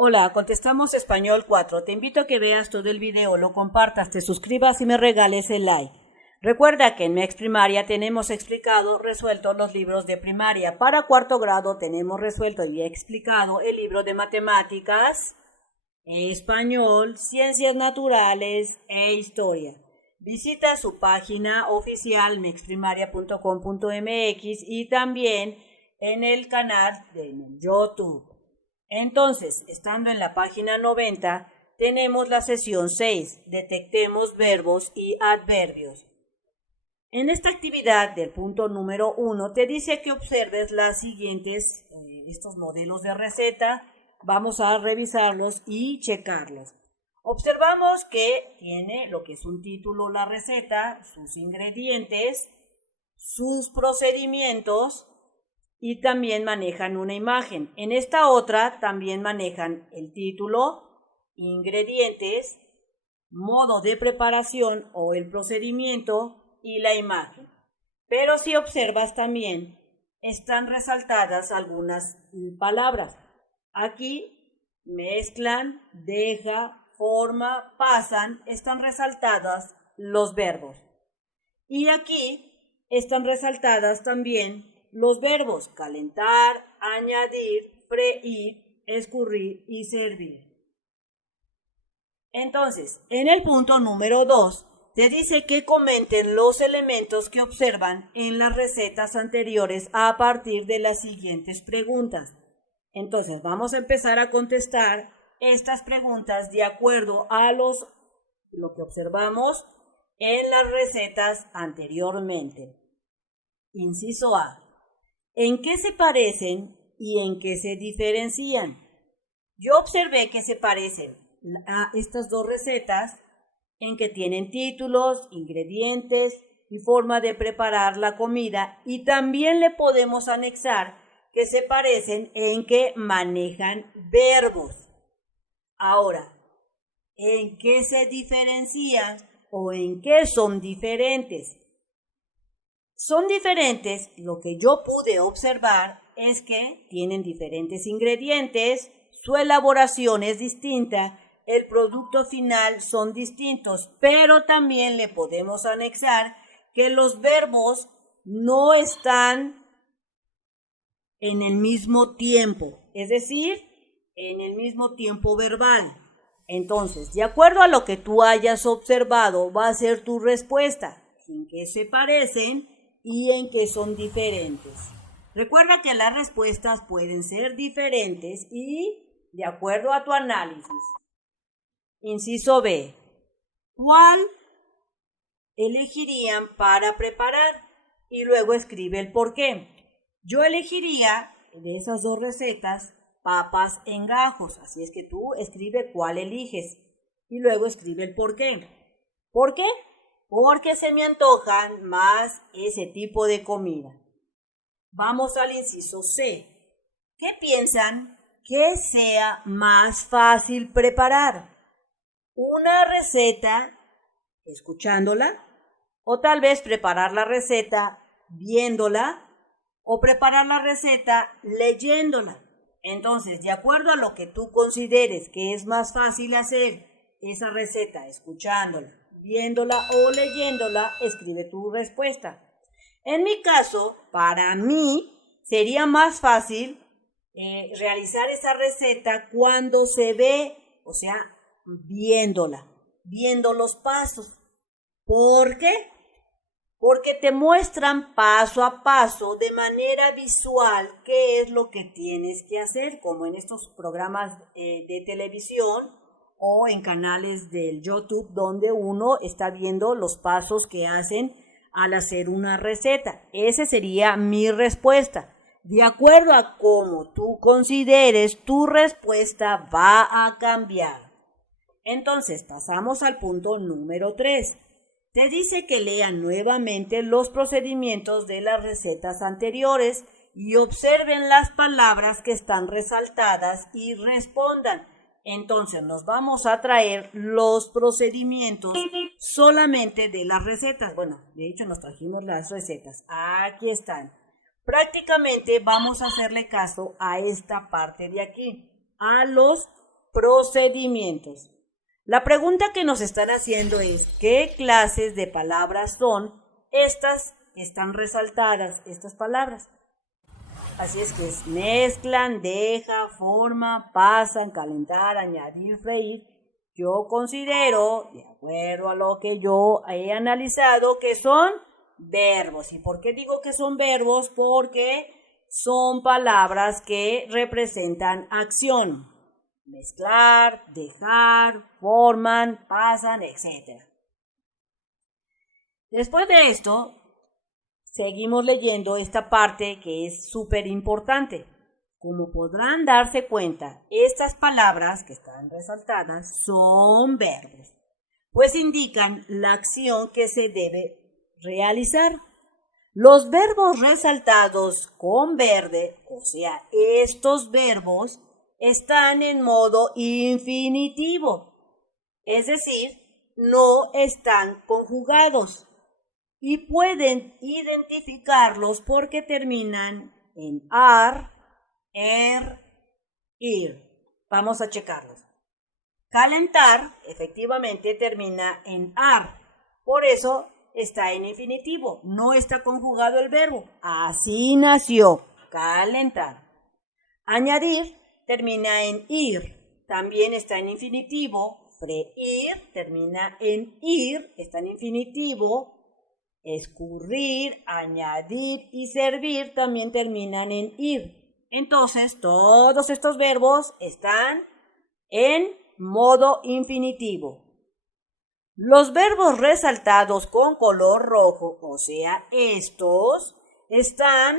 Hola, contestamos Español 4. Te invito a que veas todo el video, lo compartas, te suscribas y me regales el like. Recuerda que en MEX Primaria tenemos resuelto los libros de primaria. Para cuarto grado tenemos resuelto y explicado el libro de matemáticas, español, ciencias naturales e historia. Visita su página oficial mexprimaria.com.mx y también en el canal de YouTube. Entonces, estando en la página 90, tenemos la sesión 6, detectemos verbos y adverbios. En esta actividad del punto número 1 te dice que observes las siguientes, estos modelos de receta. Vamos a revisarlos y checarlos. Observamos que tiene lo que es un título la receta, sus ingredientes, sus procedimientos y también manejan una imagen. En esta otra también manejan el título, ingredientes, modo de preparación o el procedimiento y la imagen. Pero si observas también están resaltadas algunas palabras. Aquí mezclan, deja, forma, pasan, están resaltadas los verbos. Y aquí están resaltadas también los verbos calentar, añadir, freír, escurrir y servir. Entonces, en el punto número 2, te dice que comenten los elementos que observan en las recetas anteriores a partir de las siguientes preguntas. Entonces, vamos a empezar a contestar estas preguntas de acuerdo a lo que observamos en las recetas anteriormente. Inciso A. ¿En qué se parecen y en qué se diferencian? Yo observé que se parecen a estas dos recetas en que tienen títulos, ingredientes y forma de preparar la comida, y también le podemos anexar que se parecen en que manejan verbos. Ahora, ¿en qué se diferencian o en qué son diferentes? Son diferentes, lo que yo pude observar es que tienen diferentes ingredientes, su elaboración es distinta, el producto final son distintos, pero también le podemos anexar que los verbos no están en el mismo tiempo, es decir, en el mismo tiempo verbal. Entonces, de acuerdo a lo que tú hayas observado, va a ser tu respuesta, en qué se parecen y en qué son diferentes. Recuerda que las respuestas pueden ser diferentes y de acuerdo a tu análisis. Inciso B. ¿Cuál elegirían para preparar? Y luego escribe el por qué. Yo elegiría de esas dos recetas papas en gajos, así es que tú escribe cuál eliges y luego escribe el por qué. ¿Por qué? Porque se me antojan más ese tipo de comida. Vamos al inciso C. ¿Qué piensan que sea más fácil preparar? Una receta escuchándola, o tal vez preparar la receta viéndola, o preparar la receta leyéndola. Entonces, de acuerdo a lo que tú consideres que es más fácil hacer esa receta, escuchándola, viéndola o leyéndola, escribe tu respuesta. En mi caso, para mí, sería más fácil realizar esa receta cuando se ve, o sea, viendo los pasos. ¿Por qué? Porque te muestran paso a paso, de manera visual, qué es lo que tienes que hacer, como en estos programas de televisión o en canales del YouTube, donde uno está viendo los pasos que hacen al hacer una receta. Esa sería mi respuesta. De acuerdo a cómo tú consideres, tu respuesta va a cambiar. Entonces, pasamos al punto número 3. Te dice que lean nuevamente los procedimientos de las recetas anteriores y observen las palabras que están resaltadas y respondan. Entonces nos vamos a traer los procedimientos solamente de las recetas. Bueno, de hecho nos trajimos las recetas. Aquí están. Prácticamente vamos a hacerle caso a esta parte de aquí, a los procedimientos. La pregunta que nos están haciendo es, ¿qué clases de palabras son estas que están resaltadas, estas palabras? Así es que es mezclan, deja, forma, pasan, calentar, añadir, freír. Yo considero, de acuerdo a lo que yo he analizado, que son verbos. ¿Y por qué digo que son verbos? Porque son palabras que representan acción. Mezclar, dejar, forman, pasan, etc. Después de esto, seguimos leyendo esta parte que es súper importante. Como podrán darse cuenta, estas palabras que están resaltadas son verbos, pues indican la acción que se debe realizar. Los verbos resaltados con verde, o sea, estos verbos, están en modo infinitivo, es decir, no están conjugados y pueden identificarlos porque terminan en ar, ir. Vamos a checarlos. Calentar efectivamente termina en ar, por eso está en infinitivo, no está conjugado el verbo. Así nació, calentar. Añadir termina en ir, también está en infinitivo. Freír termina en ir, está en infinitivo. Escurrir, añadir y servir también terminan en ir. Entonces, todos estos verbos están en modo infinitivo. Los verbos resaltados con color rojo, o sea, estos, están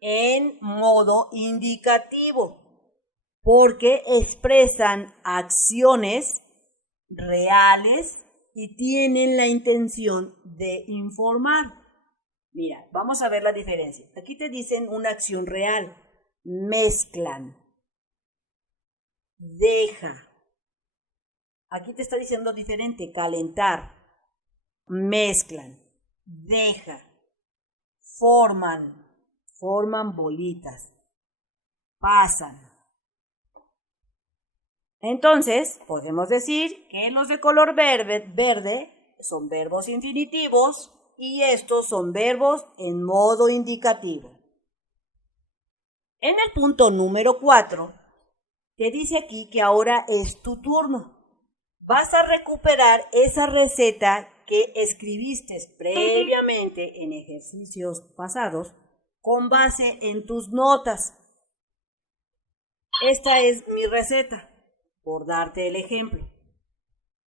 en modo indicativo porque expresan acciones reales y tienen la intención de informar. Mira, vamos a ver la diferencia. Aquí te dicen una acción real. Mezclan. Deja. Aquí te está diciendo diferente. Calentar. Mezclan. Deja. Forman. Forman bolitas. Pasan. Entonces, podemos decir que los de color verde son verbos infinitivos y estos son verbos en modo indicativo. En el punto número 4, te dice aquí que ahora es tu turno. Vas a recuperar esa receta que escribiste previamente en ejercicios pasados con base en tus notas. Esta es mi receta, por darte el ejemplo.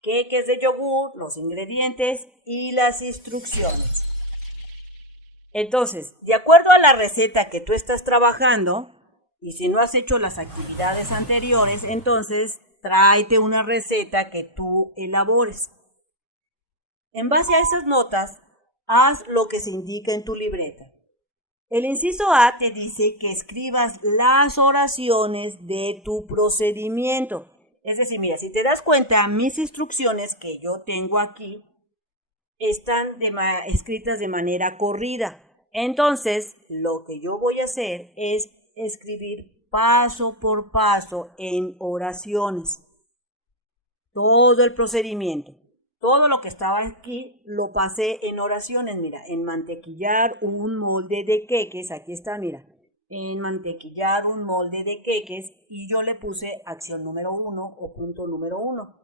Queques de yogur, los ingredientes y las instrucciones. Entonces, de acuerdo a la receta que tú estás trabajando, y si no has hecho las actividades anteriores, entonces tráete una receta que tú elabores. En base a esas notas, haz lo que se indica en tu libreta. El inciso A te dice que escribas las oraciones de tu procedimiento. Es decir, mira, si te das cuenta, mis instrucciones que yo tengo aquí están escritas de manera corrida. Entonces, lo que yo voy a hacer es escribir paso por paso en oraciones. Todo el procedimiento. Todo lo que estaba aquí lo pasé en oraciones. Mira, en mantequillar un molde de queques. Aquí está, mira. En mantequillar un molde de queques y yo le puse acción número 1 o punto número 1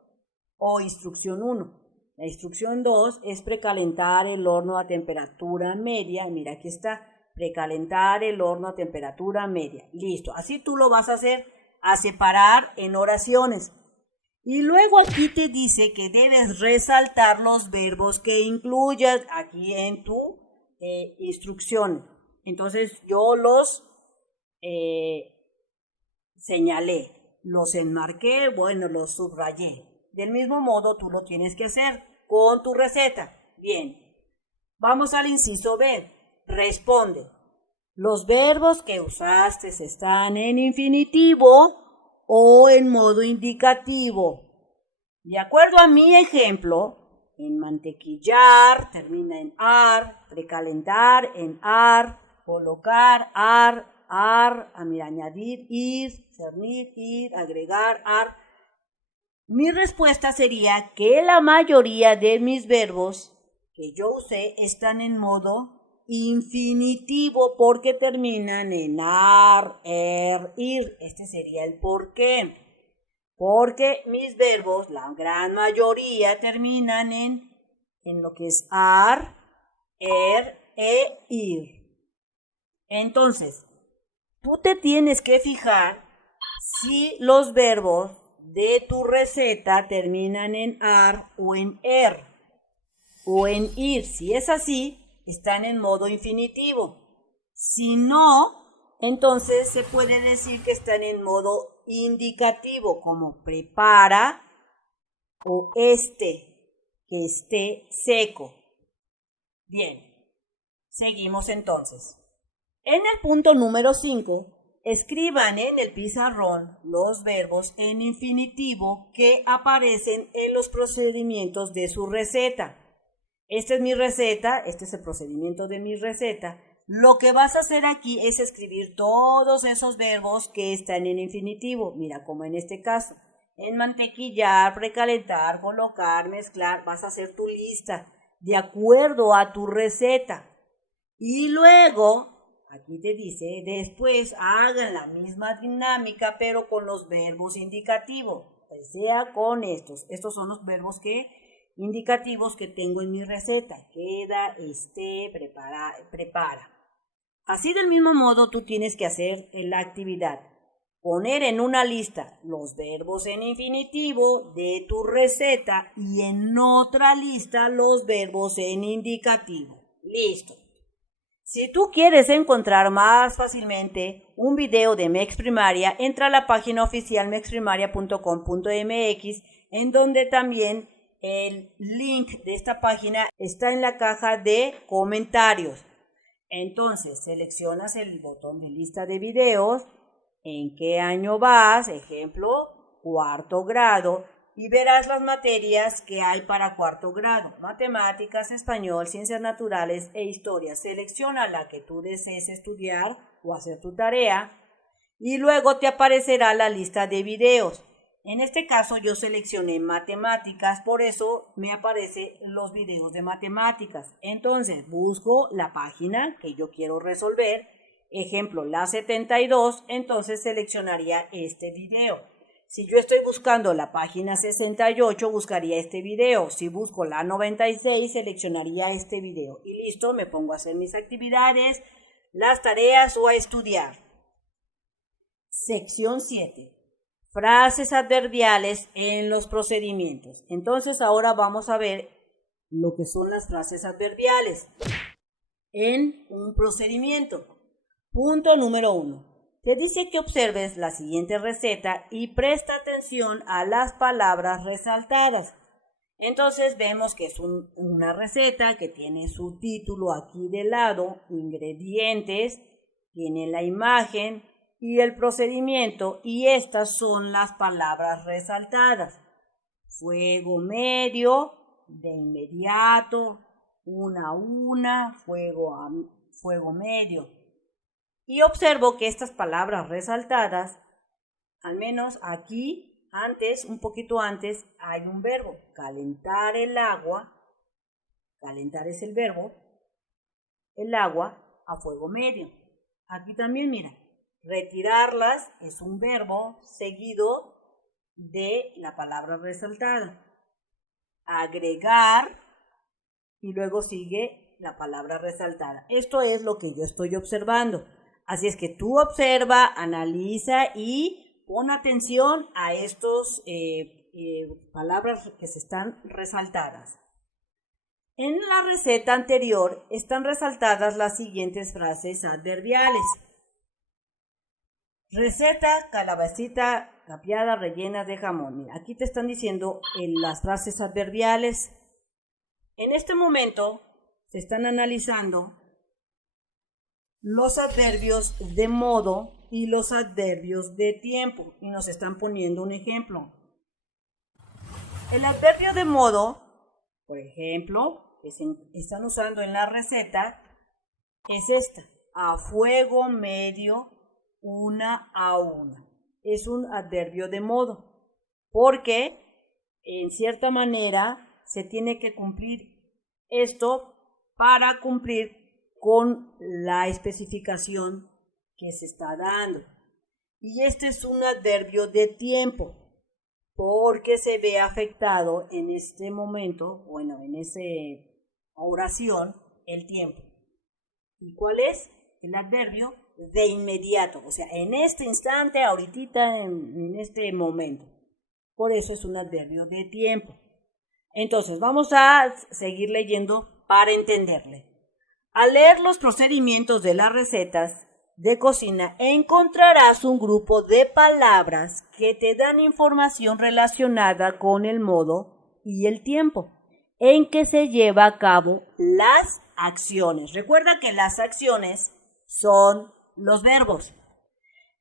o instrucción 1. La instrucción 2 es precalentar el horno a temperatura media. Mira, aquí está, precalentar el horno a temperatura media. Listo, así tú lo vas a hacer, a separar en oraciones. Y luego aquí te dice que debes resaltar los verbos que incluyas aquí en tu instrucción. Entonces yo los señalé, los enmarqué, bueno, los subrayé. Del mismo modo tú lo tienes que hacer con tu receta. Bien, vamos al inciso B. Responde. Los verbos que usaste están en infinitivo o en modo indicativo. De acuerdo a mi ejemplo, en mantequillar termina en ar, precalentar en ar, colocar ar, añadir ir, cernir, ir, agregar ar. Mi respuesta sería que la mayoría de mis verbos que yo usé están en modo infinitivo porque terminan en ar, ir. Este sería el por qué. Porque mis verbos, la gran mayoría, terminan en lo que es ar, ir. Entonces, tú te tienes que fijar si los verbos de tu receta terminan en ar o en o en ir. Si es así, están en modo infinitivo. Si no, entonces se puede decir que están en modo indicativo, como prepara o que esté seco. Bien, seguimos entonces. En el punto número 5, escriban en el pizarrón los verbos en infinitivo que aparecen en los procedimientos de su receta. Esta es mi receta, este es el procedimiento de mi receta. Lo que vas a hacer aquí es escribir todos esos verbos que están en infinitivo. Mira, como en este caso, en mantequillar, precalentar, colocar, mezclar, vas a hacer tu lista de acuerdo a tu receta. Y luego, aquí te dice, después hagan la misma dinámica, pero con los verbos indicativos. O sea, con estos. Estos son los verbos indicativos que tengo en mi receta. Queda, esté, prepara. Así del mismo modo tú tienes que hacer la actividad. Poner en una lista los verbos en infinitivo de tu receta y en otra lista los verbos en indicativo. Listo. Si tú quieres encontrar más fácilmente un video de MEX Primaria, entra a la página oficial mexprimaria.com.mx, en donde también el link de esta página está en la caja de comentarios. Entonces, seleccionas el botón de lista de videos, en qué año vas, ejemplo, cuarto grado, y verás las materias que hay para cuarto grado: matemáticas, español, ciencias naturales e historia. Selecciona la que tú desees estudiar o hacer tu tarea y luego te aparecerá la lista de videos. En este caso yo seleccioné matemáticas, por eso me aparecen los videos de matemáticas. Entonces busco la página que yo quiero resolver, ejemplo la 72, entonces seleccionaría este video. Si yo estoy buscando la página 68, buscaría este video. Si busco la 96, seleccionaría este video. Y listo, me pongo a hacer mis actividades, las tareas o a estudiar. Sección 7. Frases adverbiales en los procedimientos. Entonces ahora vamos a ver lo que son las frases adverbiales en un procedimiento. Punto número 1. Te dice que observes la siguiente receta y presta atención a las palabras resaltadas. Entonces vemos que es una receta que tiene su título aquí de lado, ingredientes, tiene la imagen y el procedimiento, y estas son las palabras resaltadas: fuego medio, de inmediato, una, fuego medio. Y observo que estas palabras resaltadas, al menos aquí, un poquito antes, hay un verbo: calentar el agua. Calentar es el verbo, el agua a fuego medio. Aquí también, mira, retirarlas es un verbo seguido de la palabra resaltada. Agregar y luego sigue la palabra resaltada. Esto es lo que yo estoy observando. Así es que tú observa, analiza y pon atención a estos palabras que se están resaltadas. En la receta anterior están resaltadas las siguientes frases adverbiales. Receta calabacita capeada rellena de jamón. Mira, aquí te están diciendo las frases adverbiales. En este momento se están analizando los adverbios de modo y los adverbios de tiempo y nos están poniendo un ejemplo. El adverbio de modo, por ejemplo, que se están usando en la receta, es esta: a fuego medio, una a una. Es un adverbio de modo porque en cierta manera se tiene que cumplir esto para cumplir con la especificación que se está dando. Y este es un adverbio de tiempo, porque se ve afectado en este momento, bueno, en esa oración, el tiempo. ¿Y cuál es? El adverbio de inmediato, o sea, en este instante, ahorita, en este momento. Por eso es un adverbio de tiempo. Entonces, vamos a seguir leyendo para entenderle. Al leer los procedimientos de las recetas de cocina, encontrarás un grupo de palabras que te dan información relacionada con el modo y el tiempo en que se lleva a cabo las acciones. Recuerda que las acciones son los verbos.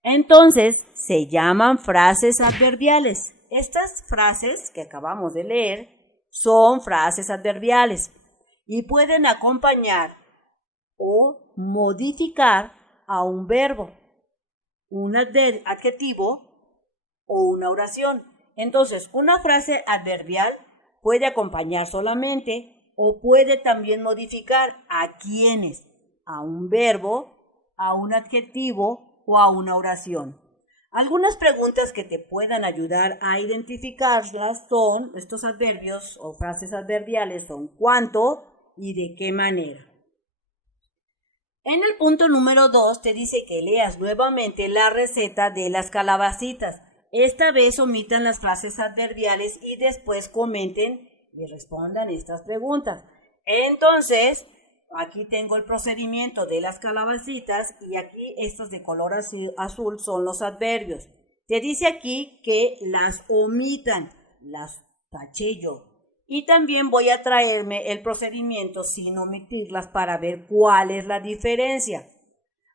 Entonces, se llaman frases adverbiales. Estas frases que acabamos de leer son frases adverbiales y pueden acompañar o modificar a un verbo, un adjetivo o una oración. Entonces, una frase adverbial puede acompañar solamente o puede también modificar a quienes, a un verbo, a un adjetivo o a una oración. Algunas preguntas que te puedan ayudar a identificarlas son, estos adverbios o frases adverbiales son cuánto y de qué manera. En el punto número 2 te dice que leas nuevamente la receta de las calabacitas. Esta vez omitan las frases adverbiales y después comenten y respondan estas preguntas. Entonces, aquí tengo el procedimiento de las calabacitas y aquí estos de color azul son los adverbios. Te dice aquí que las omitan, las taché yo. Y también voy a traerme el procedimiento sin omitirlas para ver cuál es la diferencia.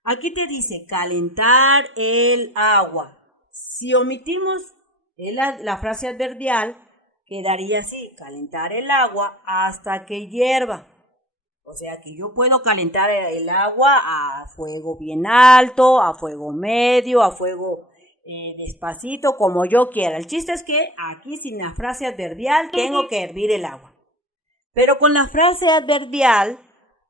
Aquí te dice calentar el agua. Si omitimos la frase adverbial, quedaría así, calentar el agua hasta que hierva. O sea que yo puedo calentar el agua a fuego bien alto, a fuego medio, a fuego despacito, como yo quiera. El chiste es que aquí sin la frase adverbial tengo que hervir el agua. Pero con la frase adverbial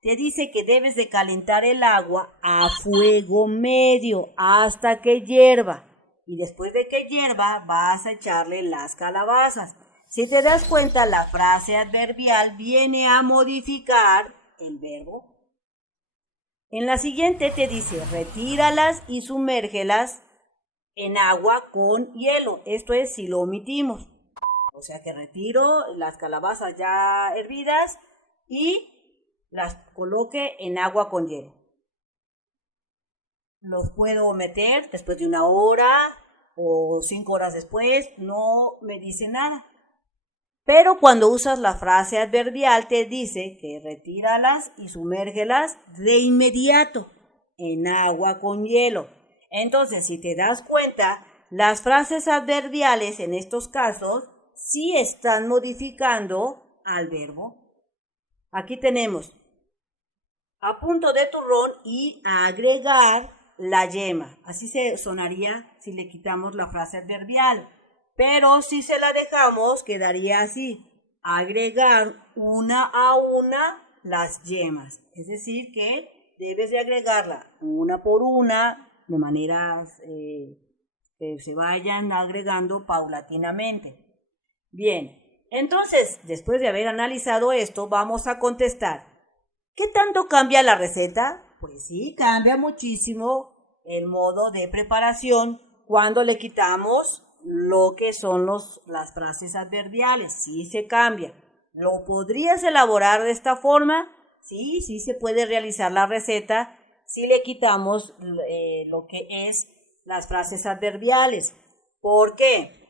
te dice que debes de calentar el agua a fuego medio hasta que hierva. Y después de que hierva vas a echarle las calabazas. Si te das cuenta, la frase adverbial viene a modificar el verbo. En la siguiente te dice retíralas y sumérgelas en agua con hielo. Esto es si lo omitimos. O sea que retiro las calabazas ya hervidas y las coloque en agua con hielo. Los puedo meter después de 1 hora o 5 horas después, no me dice nada. Pero cuando usas la frase adverbial te dice que retíralas y sumérgelas de inmediato en agua con hielo. Entonces, si te das cuenta, las frases adverbiales en estos casos sí están modificando al verbo. Aquí tenemos a punto de turrón y agregar la yema. Así se sonaría si le quitamos la frase adverbial. Pero si se la dejamos, quedaría así. Agregar una a una las yemas. Es decir, que debes de agregarla una por una, de manera que se vayan agregando paulatinamente. Bien, entonces, después de haber analizado esto, vamos a contestar. ¿Qué tanto cambia la receta? Pues sí, cambia muchísimo el modo de preparación cuando le quitamos lo que son las frases adverbiales. Sí se cambia. ¿Lo podrías elaborar de esta forma? Sí, sí se puede realizar la receta si le quitamos lo que es las frases adverbiales. ¿Por qué?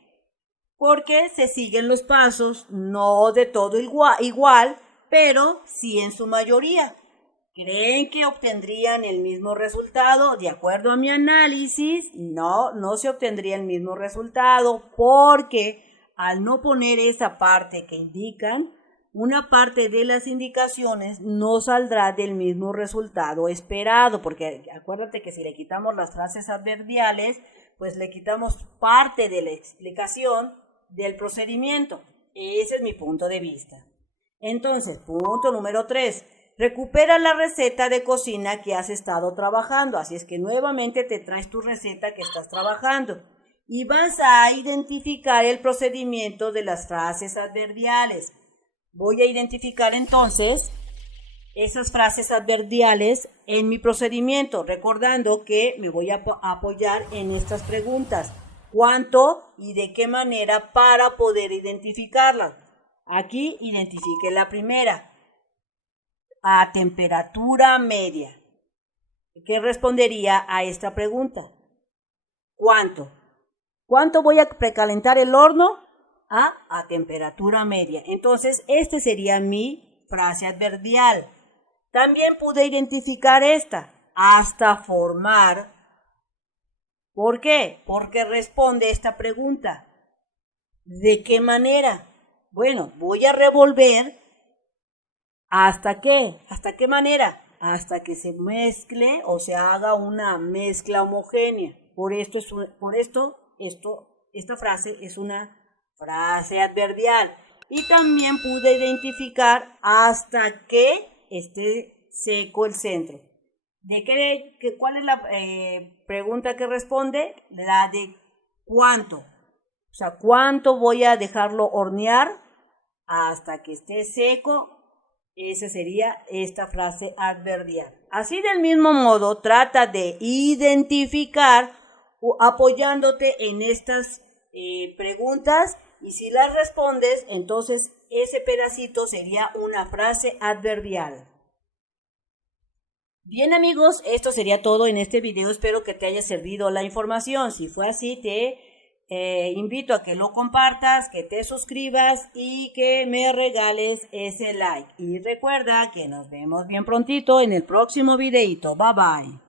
Porque se siguen los pasos, no de todo igual, pero sí en su mayoría. ¿Creen que obtendrían el mismo resultado? De acuerdo a mi análisis, no se obtendría el mismo resultado porque al no poner esa parte que indican, una parte de las indicaciones no saldrá del mismo resultado esperado, porque acuérdate que si le quitamos las frases adverbiales, pues le quitamos parte de la explicación del procedimiento. Ese es mi punto de vista. Entonces, punto número 3. Recupera la receta de cocina que has estado trabajando. Así es que nuevamente te traes tu receta que estás trabajando. Y vas a identificar el procedimiento de las frases adverbiales. Voy a identificar entonces esas frases adverbiales en mi procedimiento, recordando que me voy a apoyar en estas preguntas. ¿Cuánto y de qué manera para poder identificarlas? Aquí identifique la primera. A temperatura media. ¿Qué respondería a esta pregunta? ¿Cuánto? ¿Cuánto voy a precalentar el horno? A temperatura media. Entonces, este sería mi frase adverbial. También pude identificar esta, hasta formar. ¿Por qué? Porque responde esta pregunta. ¿De qué manera? Bueno, voy a revolver. ¿Hasta qué? ¿Hasta qué manera? Hasta que se mezcle o se haga una mezcla homogénea. Esta frase es una frase adverbial. Y también pude identificar hasta que esté seco el centro. ¿Cuál es la pregunta que responde? La de cuánto. O sea, ¿cuánto voy a dejarlo hornear hasta que esté seco? Esa sería esta frase adverbial. Así del mismo modo, trata de identificar apoyándote en estas preguntas y si las respondes, entonces ese pedacito sería una frase adverbial. Bien amigos, esto sería todo en este video. Espero que te haya servido la información. Si fue así, te invito a que lo compartas, que te suscribas y que me regales ese like. Y recuerda que nos vemos bien prontito en el próximo videito. Bye bye.